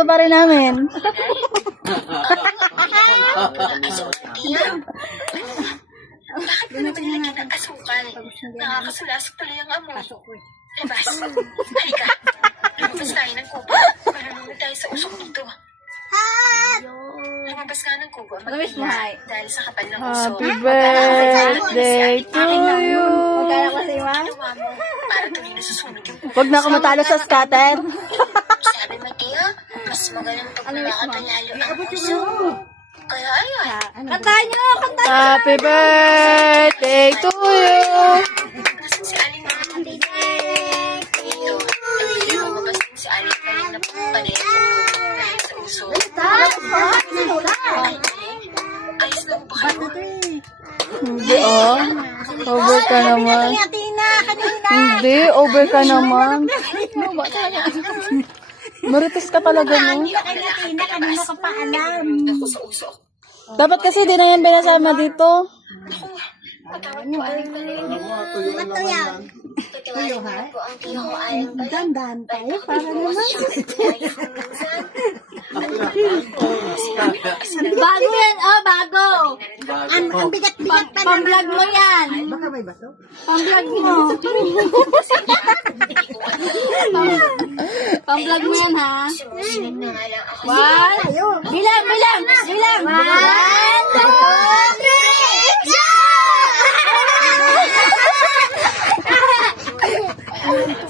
Ito pa rin namin. Bakit ka naman nilagyan ng asukal? Nakakasulasok tuloy ang amoy. Labas. Halika. Lumabas tayo ng kubo. Malulunod tayo sa usok dito. Lumabas nga ng kubo. Dahil sa kapal ng usok. Happy birthday to you. Para tuloy nasusunog yung kubo. Huwag na ako matalo sa scatter. Sabi Mateo, mas magaling pag nakakatayalo ang puso. Kaya ayun. Happy birthday to you. Nasaan si Aling mga kapatid? Dito. Nabili lumabas din si Aling kanina po panay sa uso. Ay, ayos lang ba kayo? Hindi oh. Over ka naman. Hindi, over ka naman. Marites ka talaga mo. Kanina ka pa alam. Ako sa uso. Dapat kasi di na yan binasama dito. Patawad po Aling Tanin. Tatiwain mo po ang tiyo ko Aling Tanin. Dandan tayo para naman. Bago yan, oh, bago. Ang bigat-bigat pa Pang-vlog mo yan. Baka may bato? Pang-vlog mo. Pang-vlog mo yan, ha? Sinusunod na nga lang ako. One. Bilang. One, two, three.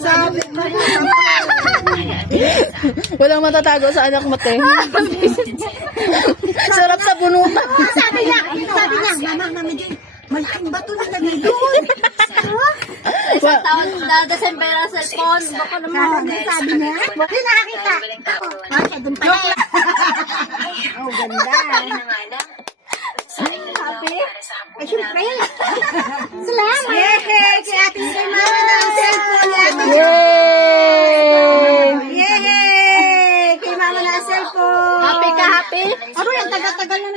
Sabi ko Walang matatago sa anak mo, te. Sarap sa bunutan. sabi niya, mama namin din, malaking bato na lagay doon. Isang taon dadasan pa yung cellphone. Baka naman. Sabi niya, hindi nakakita. Siya doon pala. Oh, ganda. Ayun na nga lang. Sayang na lang para sa hapon Siyempre. namin. Salamat. Yay! Si ating kay mama ng cellphone. Yay! Yay! Kay mama ng cellphone. Happy ka, happy? Ano yan, tagal-tagal na